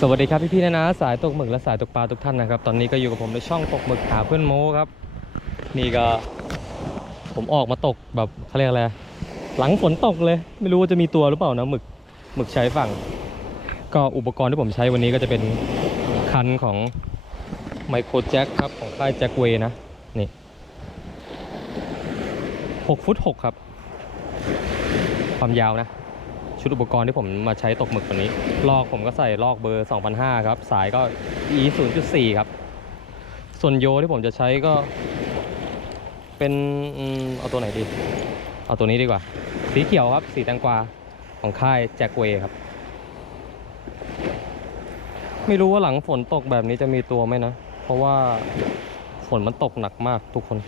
สวัสดีครับพี่ๆนะนะสายตกหมึกและสายตกปลาทุกท่านนะครับ ตอนนี้ก็อยู่กับผมในช่องตกหมึกหาเพื่อนโม้ครับ นี่ก็ ผมออกมาตกแบบเขาเรียกอะไรหลังฝนตกเลย ไม่รู้ว่าจะมีตัวหรือเปล่านะหมึกหมึกใช้ฝั่ง ก็อุปกรณ์ที่ผมใช้วันนี้ก็จะเป็นคันของไมโครแจ็คครับของค่ายแจ็คเวนะนี่6ฟุต6ครับ ความยาวนะ ชุดอุปกรณ์ที่ผมมาใช้ตกหมึกวันนี้ ลอกผมก็ใส่ลอกเบอร์ 2005 ครับ สายก็ e 0.4 ครับ ส่วนโยที่ผมจะใช้ก็ เป็นเอาตัวไหนดี เอาตัวนี้ดีกว่า สีเขียวครับ สีแตงกวาของค่ายแจ็คเวย์ครับ ไม่รู้ว่าหลังฝนตกแบบนี้จะมีตัวไหมนะ เพราะว่าฝนมันตกหนักมากทุกคน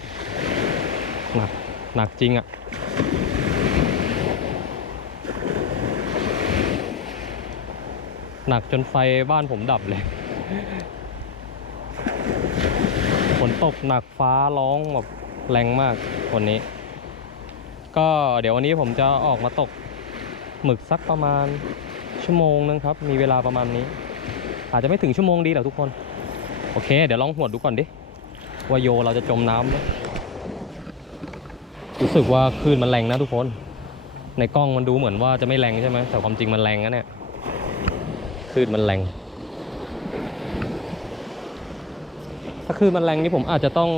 หนัก หนักจริงอะ หนักจนไฟบ้านผมดับเลย ฝนตกหนักฟ้าร้องแบบแรงมากวันนี้ ก็เดี๋ยววันนี้ผมจะออกมาตกหมึกสักประมาณชั่วโมงนึงครับ มีเวลาประมาณนี้ อาจจะไม่ถึงชั่วโมงดีหรอกทุกคน โอเค เดี๋ยวลองหวดดูก่อนดิว่าโยเราจะจมน้ำไหมรู้สึกว่าคลื่นมันแรงนะทุกคน ในกล้องมันดูเหมือนว่าจะไม่แรงใช่ไหมแต่ความจริงมันแรงนะเนี่ย ลื่นมันแรง ถ้าคลื่นมันแรงนี่ผมอาจจะต้อง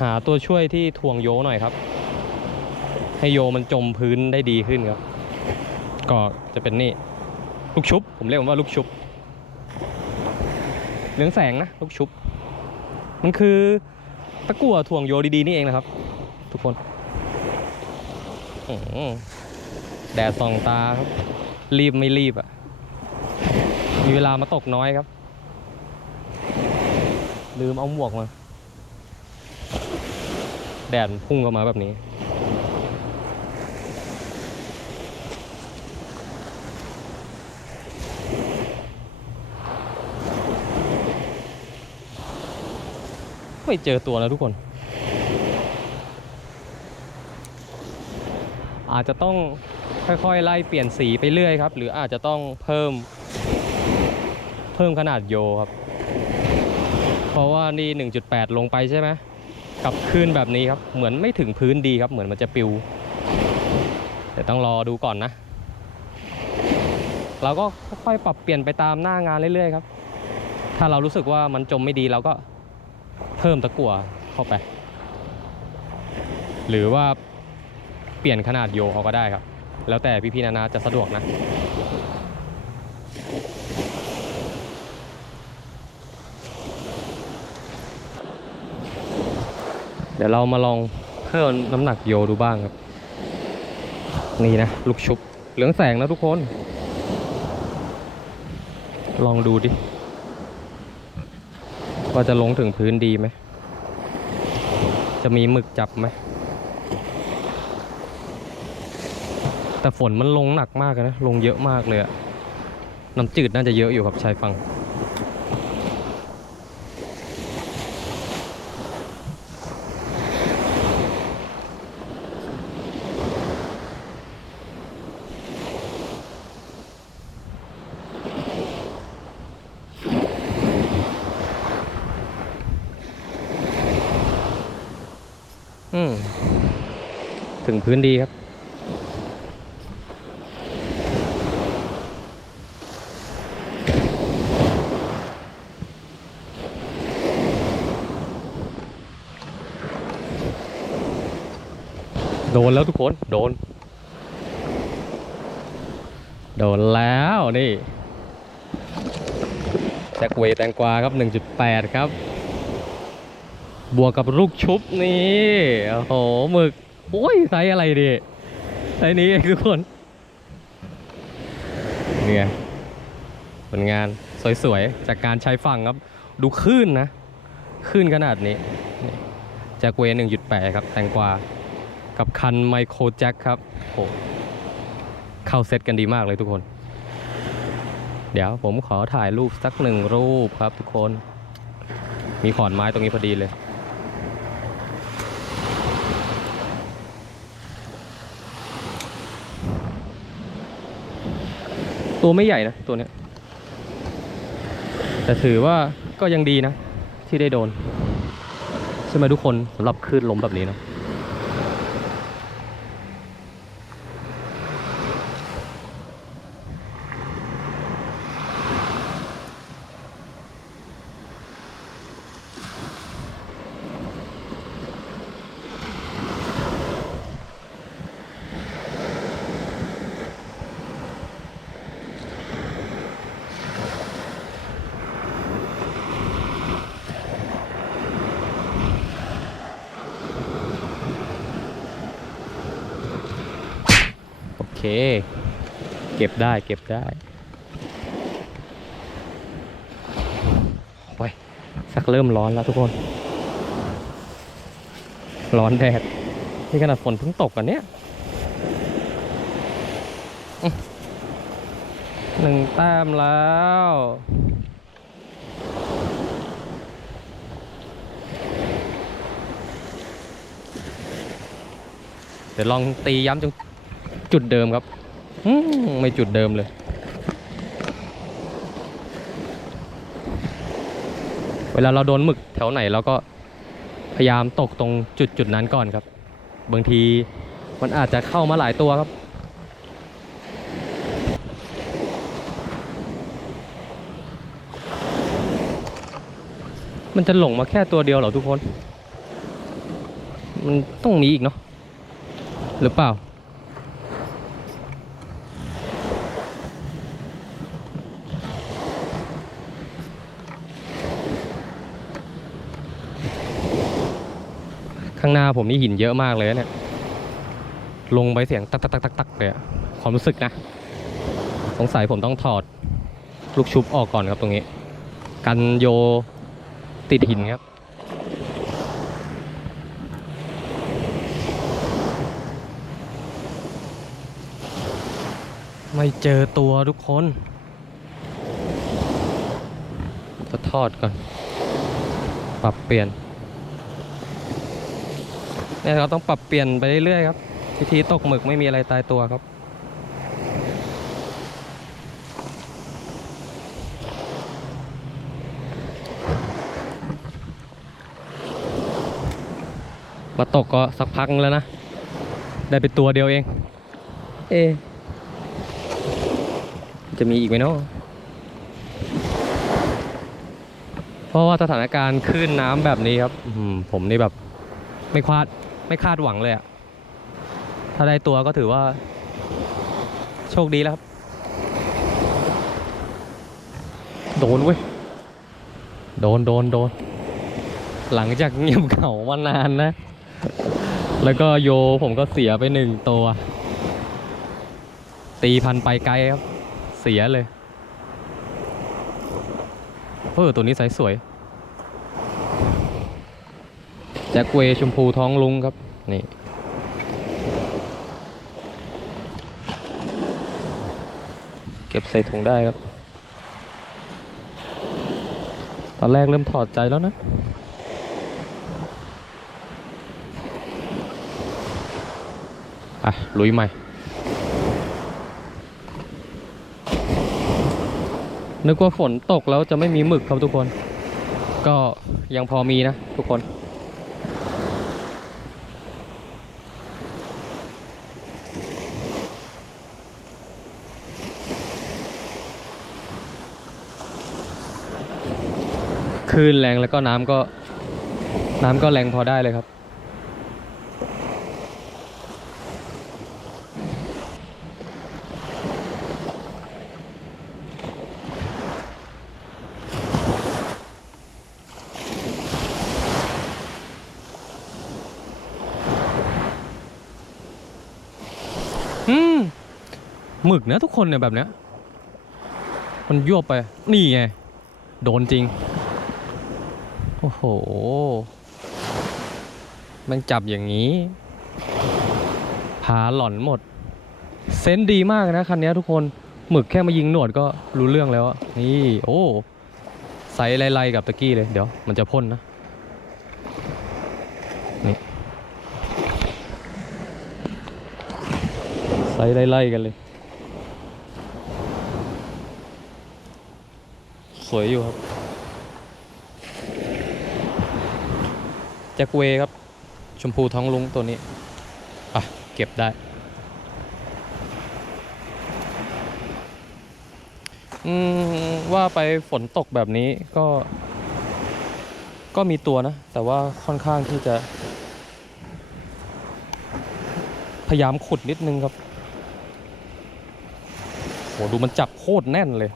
หาตัวช่วยที่ถ่วงโยหน่อยครับ ให้โยมันจมพื้นได้ดีขึ้นครับ ก็จะเป็นนี่ลูกชุบ ผมเรียกมันว่าลูกชุบเหลืองแสงนะลูกชุบ มันคือตะกั่วถ่วงโยดีๆนี่เองนะครับ ทุกคนแดดส่องตาครับ รีบไม่รีบอะ่ะ มีเวลามาตกน้อยครับ ลืมเอาหมวกมา แดดพุ่งเข้ามาแบบนี้ ไม่เจอตัวแล้วทุกคน อาจจะต้อง ค่อยๆ ไล่เปลี่ยนสีไปเรื่อยครับ หรืออาจจะต้องเพิ่ม เพิ่มขนาดโยครับ เพราะว่านี่ 1.8 ลงไปใช่ไหมกับคลื่นแบบนี้ครับ เหมือนไม่ถึงพื้นดีครับ เหมือนมันจะปิวเดี๋ยวต้องรอดูก่อนนะ เราก็ค่อยๆปรับเปลี่ยนไปตามหน้างานเรื่อยๆครับ ถ้าเรารู้สึกว่ามันจมไม่ดีเราก็เพิ่มตะกั่วเข้าไป หรือว่าเปลี่ยนขนาดโยเขาก็ได้ครับ แล้วแต่พี่ๆนานาจะสะดวกนะเดี๋ยวเรามาลองเพิ่มน้ำหนักโยดูบ้างครับ นี่นะ ลูกชุบ เหลืองแสงนะทุกคน ลองดูดิ ว่าจะลงถึงพื้นดีไหม จะมีหมึกจับไหม แต่ฝนมันลงหนักมากนะลงเยอะมากเลยอะน้ำจืดน่าจะเยอะอยู่ครับชายฝั่งอืมถึงพื้นดีครับ โดนแล้วทุกคน โดน โดนแล้วนี่แจ็คเวย์แตงกวาครับ 1.8 ครับ บวกกับลูกชุบนี่ โอ้โหหมึกโอ้ยไซส์อะไรดิไซส์นี้เองทุกคนเนี่ยผลงานสวยๆ จากการใช้ฝั่งครับ ดูคลื่นนะคลื่นขนาดนี้แจ็คเวย์1.8 ครับ แตงกวา กับคันไมโครแจ็คครับโอ้เข้าเซตกันดีมากเลยทุกคน เดี๋ยวผมขอถ่ายรูปสักหนึ่งรูปครับทุกคน มีขอนไม้ตรงนี้พอดีเลย ตัวไม่ใหญ่นะ ตัวเนี้ย แต่ถือว่าก็ยังดีนะ ที่ได้โดน ใช่ไหมทุกคนสำหรับคลื่นลมแบบนี้เนอะ เค เก็บได้เก็บได้โอ้ยสักเริ่มร้อนแล้วทุกคน ร้อนแดด นี่ขนาดฝนเพิ่งตกกันเนี้ยหนึ่งแต้มแล้วเดี๋ยวลองตีย้ำจง จุดเดิมครับไม่จุดเดิมเลย เวลาเราโดนหมึกแถวไหนเราก็พยายามตกตรงจุดจุดนั้นก่อนครับ บางทีมันอาจจะเข้ามาหลายตัวครับ มันจะหลงมาแค่ตัวเดียวเหรอทุกคน มันต้องมีอีกเนาะหรือเปล่า ข้างหน้าผมนี่หินเยอะมากเลยเนี่ย ลงไปเสียงตักตักตักตักตักเลยความรู้สึกนะ สงสัยผมต้องถอด ลูกชุบออกก่อนครับตรงนี้ กันโยติดหินครับ ไม่เจอตัวทุกคนจะทอดก่อน ปรับเปลี่ยน เนี่ยเราต้องปรับเปลี่ยนไปเรื่อยๆครับวิธีตกหมึกไม่มีอะไรตายตัวครับ มาตกก็สักพักนึงแล้วนะ ได้เป็นตัวเดียวเอง เอะจะมีอีกไหมเนาะเพราะว่าสถานการณ์คลื่นน้ำแบบนี้ครับอื้อหือผมนี่แบบไม่คาด ไม่คาดหวังเลยอะถ้าได้ตัวก็ถือว่า โชคดีแล้วครับ โดนเว้ย โดนโดนโดน หลังจากเงียบเหงามานานนะ แล้วก็โยผมก็เสียไปหนึ่งตัว ตีพันไปไกลครับ เสียเลยเออตัวนี้สายสวย แจ็คเวย์ชมพูท้องลุงครับ นี่เก็บใส่ถุงได้ครับ ตอนแรกเริ่มถอดใจแล้วนะอะ ลุยใหม่ นึกว่าฝนตกแล้วจะไม่มีหมึกครับทุกคน ก็ยังพอมีนะทุกคน คลื่นแรงแล้วก็น้ำก็น้ำก็แรงพอได้เลยครับ อืมหมึกนะทุกคนเนี่ยแบบเนี้ย มันยวไป นี่ไง โดนจริง โอ้โห มันจับอย่างนี้ ผาหล่อนหมด เซนดีมากนะคันนี้ทุกคน หมึกแค่มายิงหนวดก็รู้เรื่องแล้วนี่ โอ้ไซส์ไล่ๆกับตะกี้เลย เดี๋ยว มันจะพ่นนะ นี่ไซส์ไล่ๆกันเลย สวยอยู่ครับ แจ็คเวครับ ชมพูท้องลุงตัวนี้ อะ เก็บได้ อืม ว่าไปฝนตกแบบนี้ก็ ก็มีตัวนะ แต่ว่าค่อนข้างที่จะ พยายามขุดนิดนึงครับโหดูมันจับโคตรแน่นเลย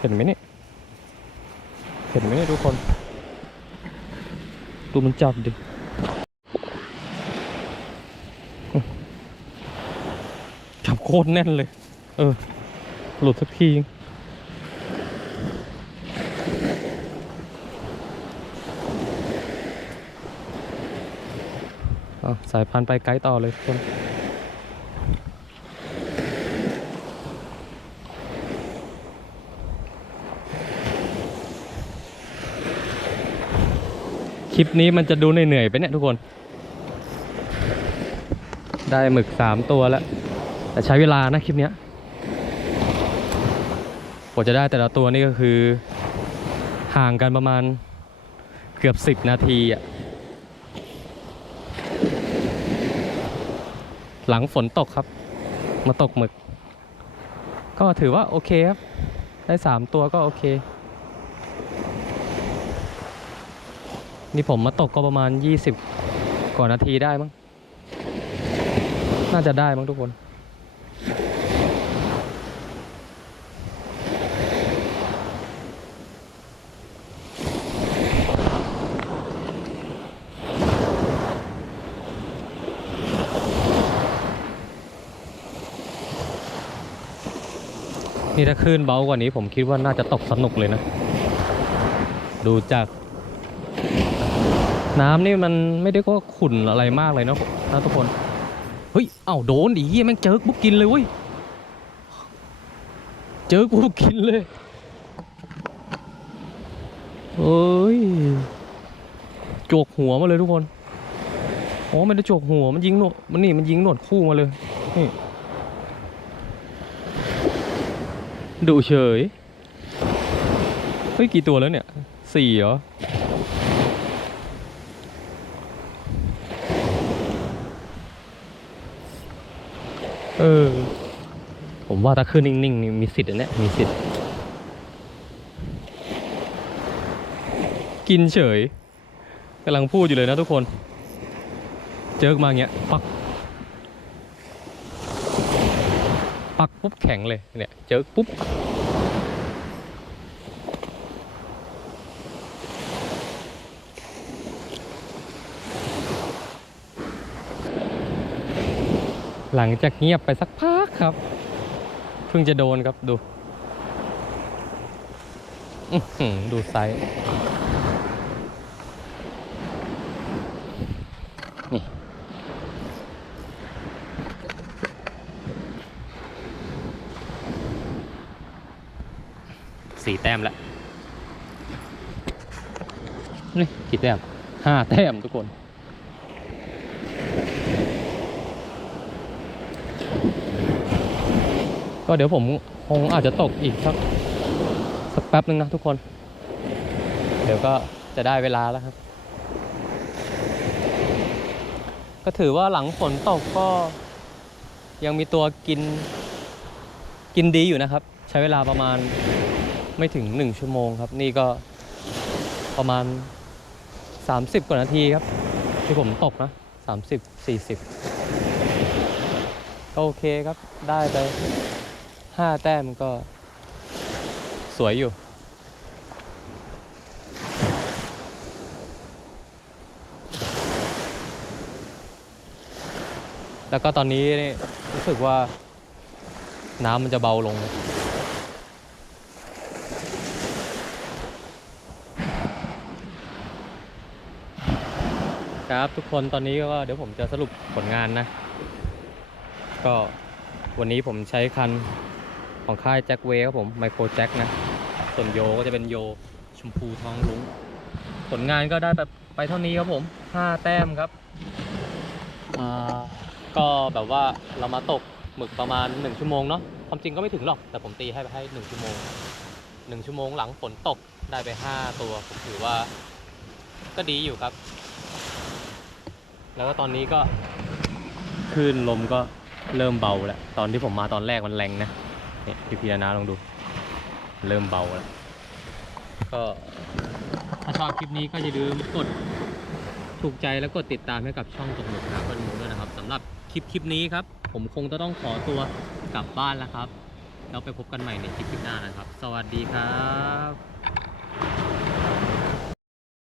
เห็นไหมเนี่ย เห็นไหมเนี่ยทุกคน ดูมันจับดิจับโคตรแน่นเลย เออ หลุดสักทีอะสายพันไปไกด์ต่อเลยทุกคน คลิปนี้มันจะดูเหนื่อยๆไปเนี่ยทุกคน ได้หมึกสามตัวแล้ว แต่ใช้เวลานะคลิปนี้ยกว่าจะได้แต่ละตัวนี่ก็คือ ห่างกันประมาณเกือบสิบนาทีอะหลังฝนตกครับ มาตกหมึก ก็ถือว่าโอเคครับ ได้สามตัวก็โอเค นี่ผมมาตกก็ประมาณ 20 กว่านาทีได้มั้ง น่าจะได้มั้งทุกคนนี่ถ้าคลื่นเบากว่านี้ผมคิดว่าน่าจะตกสนุกเลยนะ ดูจาก น้ำนี่มันไม่ได้ก็ขุ่นอะไรมากเลยนะนะทุกคน เฮ้ย เอ้าโดนดิเฮียแม่งเจอปุ๊บกินเลยเว้ย เจอปุ๊บกินเลยเอ้ยจกหัวมาเลยทุกคน อ๋อไม่ได้จกหัวมันยิงหนวดมันนี่มันยิงหนวดคู่มาเลยนี่ดุเฉย เฮ้ยกี่ตัวแล้วเนี่ยสี่เหรอ ออ ผมว่าถ้าขึ้นนิ่งๆนี่มีสิทธิ์อันเนี้ยมีสิทธิ์ กินเฉยกำลังพูดอยู่เลยนะทุกคน เจอมาอย่างเงี้ยปัก ปักปุ๊บแข็งเลยเนี่ย เจอปุ๊บ หลังจากเงียบไปสักพักครับ เพิ่งจะโดนครับดูดูไซส์นี่สี่แต้มแล้วนี่กี่แต้มห้าแต้มทุกคน ก็เดี๋ยวผมคงอาจจะตกอีกสักสักแป๊บนึงนะทุกคน เดี๋ยวก็จะได้เวลาแล้วครับ ก็ถือว่าหลังฝนตกก็ยังมีตัวกินกินดีอยู่นะครับ ใช้เวลาประมาณไม่ถึง 1 ชั่วโมงครับ นี่ก็ประมาณ 30 กว่านาทีครับ ที่ผมตกนะ 30 40 ก็โอเคครับได้ไป ห้าแต้มก็สวยอยู่ แล้วก็ตอนนี้นี่รู้สึกว่าน้ำมันจะเบาลง ครับทุกคนตอนนี้ก็เดี๋ยวผมจะสรุปผลงานนะ ก็วันนี้ผมใช้คัน ของค่ายแจ็คเวครับผมไมโครแจ็คนะ ส่วนโยก็จะเป็นโยชมพูทองลุงผลงานก็ได้แบบไปเท่านี้ครับผม 5 แต้มครับ ก็แบบว่าเรามาตกหมึกประมาณ 1 ชั่วโมงเนาะความจริงก็ไม่ถึงหรอก แต่ผมตีให้ไปให้ 1 ชั่วโมงหนึ่งชั่วโมงหลังฝนตกได้ไปห้าตัว ผมถือว่าก็ดีอยู่ครับ แล้วก็ตอนนี้ก็คลื่นลมก็เริ่มเบาแล้ว ตอนที่ผมมาตอนแรกมันแรงนะ เนี่ยพี่พีนาลองดู เริ่มเบาแล้ว ก็ถ้าชอบคลิปนี้ก็อย่าลืมกดถูกใจแล้วกดติดตามให้กับช่องตกหมึกหาคนมูด้วยนะครับสำหรับคลิปคลิปนี้ครับ ผมคงจะต้องขอตัวกลับบ้านแล้วครับ แล้วไปพบกันใหม่ในคลิปคลิปหน้านะครับ สวัสดีครับ